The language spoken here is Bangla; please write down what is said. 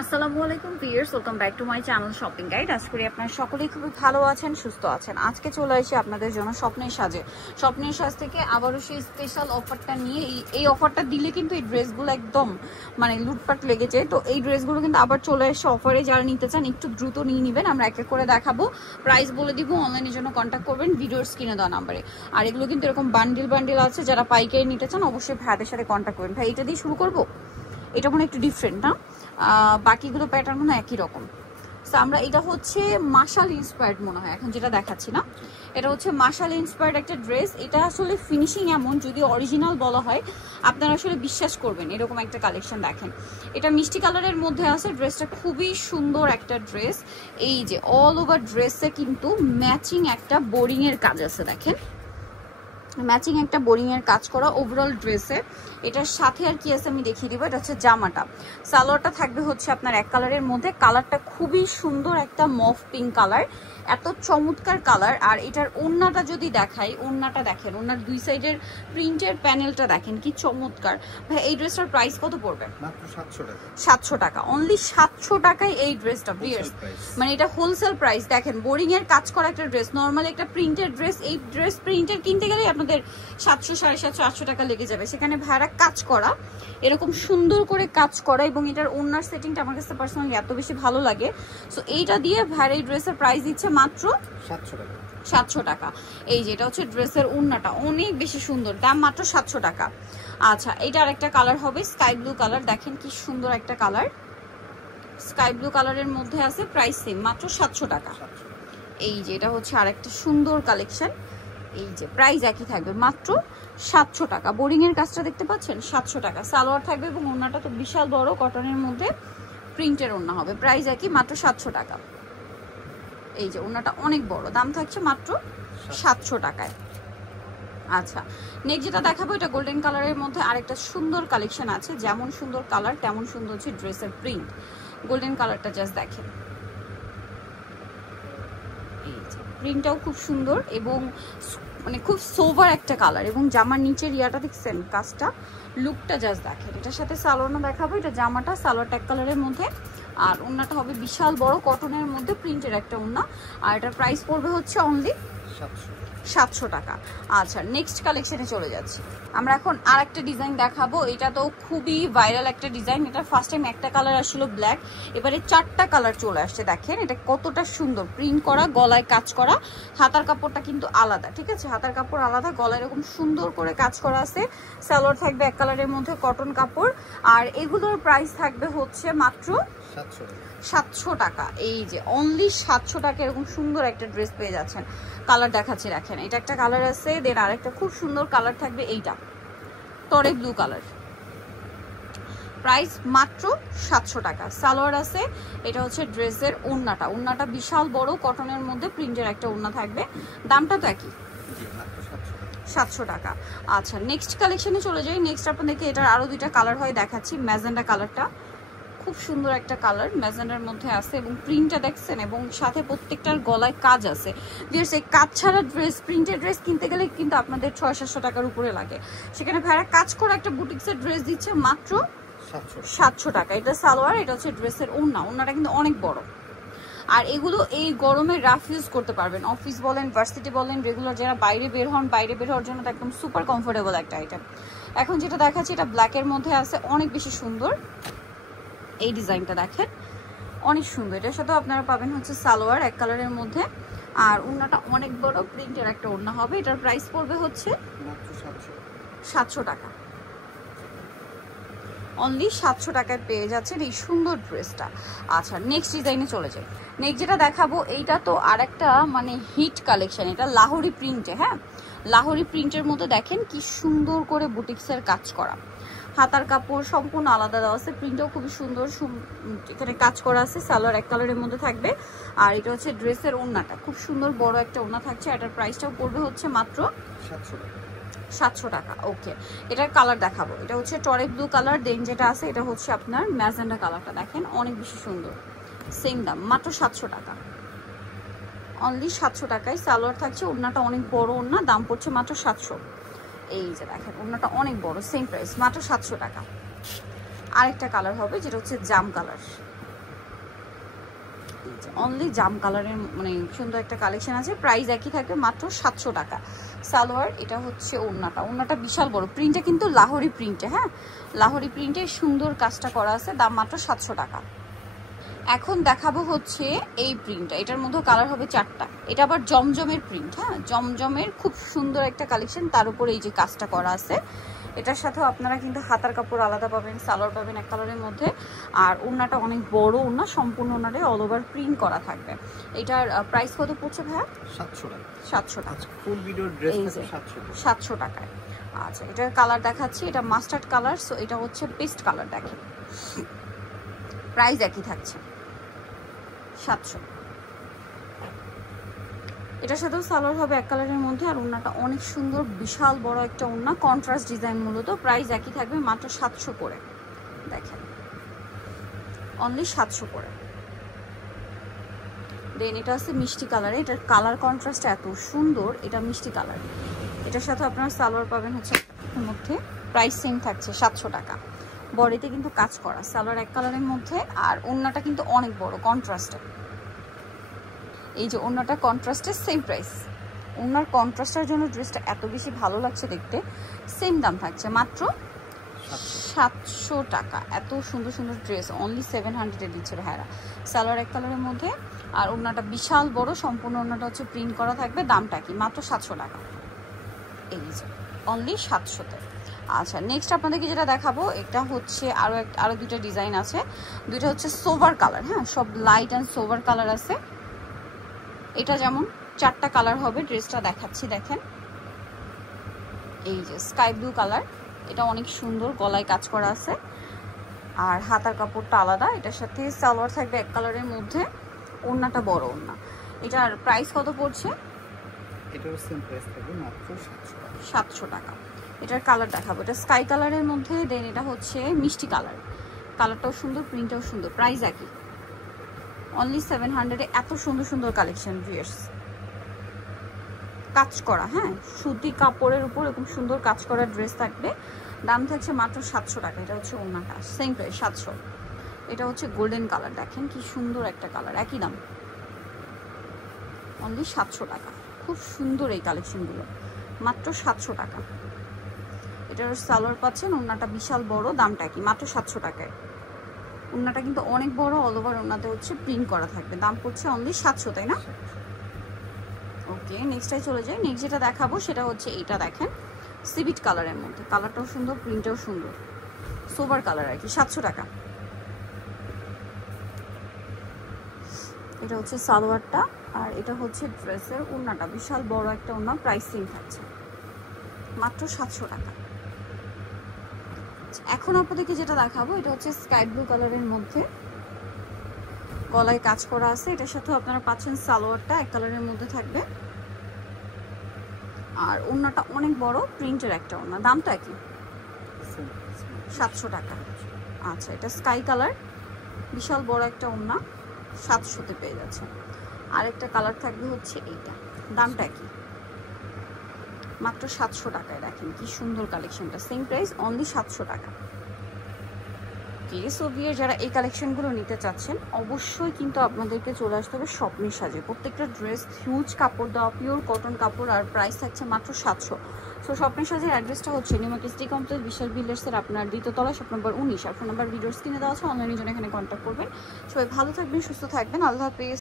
আসসালামু আলাইকুম viewers, welcome back to my channel shopping guide. আশা করি আপনারা সকলেই খুবই ভালো আছেন, সুস্থ আছেন। আজকে চলে আসি আপনাদের জন্য স্বপ্নের সাজ থেকে আবারও সেই স্পেশাল অফারটা নিয়ে। এই অফারটা দিলে কিন্তু এই ড্রেসগুলো একদম মানে লুটপাট লেগে যায়। তো এই ড্রেসগুলো কিন্তু আবার চলে এসে অফারে, যারা নিতে চান একটু দ্রুত নিয়ে নেবেন। আমরা এক এক করে দেখাবো, প্রাইস বলে দিব, অনলাইনের জন্য কন্ট্যাক্ট করবেন ভিডিওর স্ক্রিনে দেওয়া নাম্বারে। আর এগুলো কিন্তু এরকম বান্ডিল আছে, যারা পাইকারি নিতে চান অবশ্যই ভাইদের সাথে কন্ট্যাক্ট করবেন। ভাই এটা দিয়ে শুরু করবো, এটা মনে একটু ডিফারেন্ট না, বাকিগুলো প্যাটার্ন মনে হয় একই রকম। সো আমরা এটা হচ্ছে মাশাল ইন্সপায়ার্ড মনে হয় এখন যেটা দেখাচ্ছি না, এটা হচ্ছে মাশাল ইন্সপায়ার্ড একটা ড্রেস। এটা আসলে ফিনিশিং এমন, যদি অরিজিনাল বলা হয় আপনারা আসলে বিশ্বাস করবেন। এরকম একটা কালেকশন দেখেন, এটা মিষ্টি কালারের মধ্যে আছে। ড্রেসটা খুবই সুন্দর একটা ড্রেস। এই যে অল ওভার ড্রেসে কিন্তু ম্যাচিং একটা বোরিং এর কাজ আছে, দেখেন ম্যাচিং একটা বোরিং এর কাজ করা ওভারঅল ড্রেসে। এটার সাথে আর কি আছে আমি দেখিয়ে দিব। এটা হচ্ছে জামাটা, সালোয়ারটা থাকবে হচ্ছে আপনার এক কালারের মধ্যে। কালারটা খুবই সুন্দর, একটা মফ পিঙ্ক কালার, এত চমৎকার কালার। আর এটার ওড়নাটা যদি দেখাই, ওড়নাটা দেখেন, ওড়নার দুই সাইডের প্রিন্টের প্যানেলটা দেখেন কি চমৎকার। ভাই এই ড্রেসটার প্রাইস কত পড়বে? মাত্র 700 টাকা। 700 টাকা, অনলি 700 টাকায় এই ড্রেসটা। মানে এটা হোলসেল প্রাইস। দেখেন বোরিং এর কাজ করা একটা ড্রেস, নর্মালি একটা প্রিন্টের ড্রেস, এই ড্রেস প্রিন্টের কিনতে গেলে আপনাদের 700, 750, 800 টাকা লেগে যাবে। সেখানে ভাড়া কাজ করা, এরকম সুন্দর করে কাজ করা, এবং এটার ওনার সেটিংটা আমার কাছে পার্সোনালি এত বেশি ভালো লাগে। সো এইটা দিয়ে ভাড়া এই ড্রেসের প্রাইস দিচ্ছে মাত্র 700 টাকা। 700 টাকা। এই যে এটা হচ্ছে ড্রেসের ওড়নাটা, অনেক বেশি সুন্দর, দাম মাত্র 700 টাকা। আচ্ছা, এটা আরেকটা কালার হবে স্কাই ব্লু কালার, দেখেন কি সুন্দর একটা কালার, স্কাই ব্লু কালারের মধ্যে আছে, প্রাইস সেম মাত্র 700 টাকা। এই যে এটা হচ্ছে আরেকটা সুন্দর কালেকশন, এই যে প্রাইস একই থাকবে মাত্র 700 টাকা। বোরিং এর কাজটা দেখতে পাচ্ছেন, 700 টাকা। সালোয়ার থাকবে এবং ওড়নাটা তো বিশাল বড় কটনের মধ্যে প্রিন্টের ওড়না হবে, প্রাইস একই মাত্র 700 টাকা। এই যে ওড়নাটা অনেক বড়, দাম থাকছে মাত্র 700 টাকায়। আচ্ছা, নেক্সট যেটা দেখাবো, এটা গোল্ডেন কালারের মধ্যে আরেকটা সুন্দর কালেকশন আছে। যেমন সুন্দর কালার তেমন সুন্দর হচ্ছে ড্রেসের প্রিন্ট। গোল্ডেন কালারটা জাস্ট দেখেন, এই যে প্রিন্টটাও খুব সুন্দর এবং মানে খুব সোভার একটা কালার। এবং জামার নিচের ইয়াটা দেখছেন, কাজটা, লুকটা জাস্ট দেখেন। এটার সাথে সালোয়ারটা দেখাবো, এটা জামাটা, সালোয়ারটা এক কালারের মধ্যে, আর ওড়নাটা হবে বিশাল বড় কটনের মধ্যে প্রিন্টের একটা ওড়না। আর এটার প্রাইস পড়বে হচ্ছে অনলি 700 টাকা। আচ্ছা, নেক্সট কালেকশনে চলে যাচ্ছি আমরা। এখন আর একটা ডিজাইন দেখাবো, এটা তো খুবই ভাইরাল একটা ডিজাইন। এটা ফার্স্ট টাইম একটা কালার আসলো ব্ল্যাক, এবারে 4টা কালার চলে আসছে। দেখেন এটা কতটা সুন্দর, প্রিন্ট করা, গলায় কাজ করা। হাতার কাপড়টা কিন্তু আলাদা, ঠিক আছে, হাতার কাপড় আলাদা, গলায় এরকম সুন্দর করে কাজ করা আছে। সালোয়ার থাকবে এক কালারের মধ্যে কটন কাপড়। আর এগুলোর প্রাইস থাকবে হচ্ছে মাত্র 700 টাকা। এই যে অনলি 700 টাকা এরকম সুন্দর একটা ড্রেস পেয়ে যাচ্ছেন। কালার দেখাচ্ছি, দেখেন এটা একটা কালার আছে, দেন আরেকটা খুব সুন্দর কালার থাকবে, এইটা টরে ব্লু কালার, প্রাইস মাত্র 700 টাকা। সালোয়ার আছে, এটা হচ্ছে ড্রেসের ওড়নাটা, ওড়নাটা বিশাল বড় কটনের মধ্যে প্রিন্টের একটা ওড়না থাকবে, দামটা তো একই 700 টাকা। আচ্ছা, নেক্সট কালেকশনে চলে যাই। নেক্সট আপনাদেরকে এটার আরো দুইটা কালার হয় দেখাচ্ছি। ম্যাজেন্ডা কালারটা খুব সুন্দর একটা কালার, ম্যাজেন্ডার মধ্যে আছে, এবং প্রিন্টটা দেখছেন, এবং সাথে প্রত্যেকটার গলায় কাজ আছে। ভিউয়ার্স, এই কাজ ছাড়া ড্রেস, প্রিন্টেড ড্রেস কিনতে গেলে কিন্তু আপনাদের 600-700 টাকার উপরে লাগে। সেখানে ভাইরা কাজ করা একটা বুটিক্সের ড্রেস দিচ্ছে মাত্র 700 টাকা। এটা সালোয়ার, এটা হচ্ছে ড্রেসের ওড়না, ওড়নাটা কিন্তু অনেক বড়। আর এগুলো এই গরমে রাফ ইউজ করতে পারবেন, অফিস বলেন, ভার্সিটি বলেন, রেগুলার যারা বাইরে বের হন, বাইরে বের হওয়ার জন্য তো একদম সুপার কমফোর্টেবল একটা আইটেম। এখন যেটা দেখাচ্ছি, এটা ব্ল্যাকের মধ্যে আছে, অনেক বেশি সুন্দর। এই ডিজাইনটা দেখেন, অনেক সুন্দর। এটার সাথে আপনারা পাবেন হচ্ছে সালোয়ার এক কালারের মধ্যে, আর ওড়নাটা অনেক বড় প্রিন্টের একটা ওড়না হবে। এটার প্রাইস পড়বে হচ্ছে 700 টাকা। অনলি 700 টাকায় পেয়ে যাচ্ছেন এই সুন্দর ড্রেসটা। আচ্ছা, নেক্সট ডিজাইনে চলে যাই। নেক্সট যেটা দেখাবো, এইটা তো আরেকটা মানে হিট কালেকশন। এটা লাহোরি প্রিন্টে, হ্যাঁ, লাহোরি প্রিন্টের মধ্যে দেখেন কি সুন্দর করে বুটিক্সের কাজ করা। হাতার কাপড় সম্পূর্ণ আলাদা দেওয়া আছে, প্রিন্টও খুবই সুন্দর, এখানে কাজ করা আছে। সালোয়ার এক কালারের মধ্যে থাকবে, আর এটা হচ্ছে ড্রেসের ওড়নাটা, খুব সুন্দর বড় একটা ওড়না থাকছে। এটার প্রাইসটাও পড়বে হচ্ছে মাত্র 700 টাকা। ওকে, এটার কালার দেখাবো, এটা হচ্ছে টরে ব্লু কালার, দেন যেটা আছে এটা হচ্ছে আপনার ম্যাজেন্ডা কালারটা, দেখেন অনেক বেশি সুন্দর, সেম দাম মাত্র 700 টাকা। অনলি 700 টাকায় সালোয়ার থাকছে, ওড়নাটা অনেক বড় ওড়না, দাম পড়ছে মাত্র 700। এই যে দেখেন ওড়নাটা অনেক বড়, সেম প্রাইস মাত্র 700 টাকা। আরেকটা কালার হবে যেটা হচ্ছে জাম কালার, অনলি জাম কালারের মানে সুন্দর একটা কালেকশন আছে, প্রাইস একই থাকবে মাত্র 700 টাকা। সালোয়ার, এটা হচ্ছে ওড়নাটা বিশাল বড়, প্রিন্টটা কিন্তু লাহোরি প্রিন্টে, হ্যাঁ লাহোরি প্রিন্টে সুন্দর কাজটা করা আছে, দাম মাত্র 700 টাকা। এখন দেখাবো হচ্ছে এই প্রিন্টটা, এটার মধ্যে কালার হবে 4টা। এটা আবার জমজমের প্রিন্ট, হ্যাঁ জমজমের খুব সুন্দর একটা কালেকশন, তার উপরে এই যে কাজটা করা আছে। এটার সাথেও আপনারা কিন্তু হাতার কাপড় আলাদা পাবেন, সালোয়ার পাবেন এক কালারের মধ্যে, আর ওড়নাটা অনেক বড় ওড়না, সম্পূর্ণ ওড়নাটাই অল ওভার প্রিন্ট করা থাকবে। এটার প্রাইস কত পড়ছে ভাইয়া? 700 টাকা। 700 টাকা ফুল ভিডিও ড্রেস আছে 700 টাকায়। আচ্ছা, এটার কালার দেখাচ্ছি, এটা মাস্টার্ড কালার, সো এটা হচ্ছে পেস্ট কালার। দেখেন প্রাইস একই থাকছে 700। এটার সাথেও সালোয়ার হবে এক কালারের মধ্যে, আর ওড়নাটা অনেক সুন্দর, বিশাল বড় একটা ওড়না, কন্ট্রাস্ট ডিজাইন মূলত। প্রাইস একই থাকবে মাত্র 700 করে। দেখেন অনলি 700 করে। দেন এটা আছে মিষ্টি কালারে, এটার কালার কন্ট্রাস্ট এত সুন্দর, এটা মিষ্টি কালার। এটার সাথে আপনারা সালোয়ার পাবেন হচ্ছে এর মধ্যে, প্রাইস সেম থাকছে 700 টাকা। বডিতে কিন্তু কাজ করা, সালোয়ার এক কালারের মধ্যে, আর ওড়নাটা কিন্তু অনেক বড় কন্ট্রাস্টে। এই যে ওড়নাটা কন্ট্রাস্টের, সেম প্রাইস। ওড়নার কন্ট্রাস্টের জন্য ড্রেসটা এত বেশি ভালো লাগছে দেখতে। সেম দাম থাকছে মাত্র 700 টাকা। এত সুন্দর সুন্দর ড্রেস অনলি 700-এ দিচ্ছে ভাইরা। সালোয়ার এক কালারের মধ্যে, আর ওড়নাটা বিশাল বড়, সম্পূর্ণ ওড়নাটা হচ্ছে প্রিন্ট করা থাকবে। দামটা কি? মাত্র 700 টাকা। এই যে অনলি 700-তে। আচ্ছা, নেক্সট আপনাদেরকে যেটা দেখাবো, এটা হচ্ছে আরো দুইটা ডিজাইন আছে। দুইটা হচ্ছে সোভার কালার, হ্যাঁ সব লাইট অ্যান্ড সোভার কালার আছে। এটা যেমন 4টা কালার হবে, ড্রেসটা দেখাচ্ছি দেখেন। এই যে স্কাই ব্লু কালার, এটা অনেক সুন্দর, গলায় কাজ করা আছে, আর হাতার কাপড়টা আলাদা। এটার সাথে সালোয়ার থাকবে এক কালারের মধ্যে, ওড়নাটা বড় ওড়না। এটার প্রাইস কত পড়ছে? এটাও সেম প্রাইস থাকবে মাত্র 700 টাকা। এটার কালার দেখাবো, এটা স্কাই কালারের মধ্যে, দেন এটা হচ্ছে মিষ্টি কালার। কালারটাও সুন্দর, প্রিন্টটাও সুন্দর, প্রাইস একই অনলি 700-এ। এত সুন্দর সুন্দর কালেকশন ভিউয়ার্স, কাজ করা, হ্যাঁ সুতি কাপড়ের উপর এরকম সুন্দর কাজ করা ড্রেস থাকবে। দাম থাকছে মাত্র 700 টাকা। এটা হচ্ছে ওড়নাটা, সেম প্রাইস 700। এটা হচ্ছে গোল্ডেন কালার, দেখেন কি সুন্দর একটা কালার, একই দাম অনলি 700 টাকা। খুব সুন্দর এই কালেকশনগুলো, মাত্র 700 টাকা। এটার সালোয়ার পাচ্ছেন, ওড়নাটা বিশাল বড়, দামটা কি? মাত্র 700 টাকায়। ওড়নাটা কিন্তু অনেক বড়, অল ওভার ওড়নাতে হচ্ছে প্রিন্ট করা থাকবে। দাম পড়ছে অনলি 700, তাই না? ওকে, নেক্সটটাই চলে যাই। নেক্সট যেটা দেখাবো সেটা হচ্ছে এইটা, দেখেন সিভিট কালারের মধ্যে, কালারটাও সুন্দর, প্রিন্টটাও সুন্দর, সোভার কালার আর কি। 700 টাকা। এটা হচ্ছে সালোয়ারটা, আর এটা হচ্ছে ড্রেসের ওড়নাটা, বিশাল বড় একটা ওড়না, প্রাইস সেম থাকছে মাত্র 700 টাকা। এখন আপনাদেরকে যেটা দেখাবো, এটা হচ্ছে স্কাই ব্লু কালারের মধ্যে, গলায় কাজ করা আছে। এটার সাথেও আপনারা পাচ্ছেন সালোয়ারটা এক কালারের মধ্যে থাকবে, আর ওড়নাটা অনেক বড়, প্রিন্টের একটা ওড়না। দামটা কি? 700 টাকা। আচ্ছা, এটা স্কাই কালার, বিশাল বড় একটা ওড়না, 700-তে পেয়ে যাচ্ছে। আরেকটা কালার থাকবে হচ্ছে এইটা, দামটা কি? মাত্র 700 টাকায়। দেখেন কি সুন্দর কালেকশনটা, সেম প্রাইস অনলি 700 টাকা। সো ভিউয়ার, যারা এই কালেকশনগুলো নিতে চাচ্ছেন অবশ্যই কিন্তু আপনাদেরকে চলে আসতে হবে স্বপ্নের সাজে। প্রত্যেকটা ড্রেস হিউজ কাপড় দেওয়া, পিওর কটন কাপড়, আর প্রাইস থাকছে মাত্র 700। সো স্বপ্নের সাজের অ্যাড্রেসটা হচ্ছে নিউ মার্কেট সিটি কমপ্লেক্স, বিশাল বিল্ডার্সের আপনার দ্বিতীয়তলা, শপ নম্বর 19। আর ফোন নাম্বার ভিডিওর স্ক্রিনে দেওয়া আছে, অনলাইনে জন্য এখানে কন্ট্যাক্ট করবেন। সবাই ভালো থাকবেন, সুস্থ থাকবেন, আল্লাহ হাফেজ।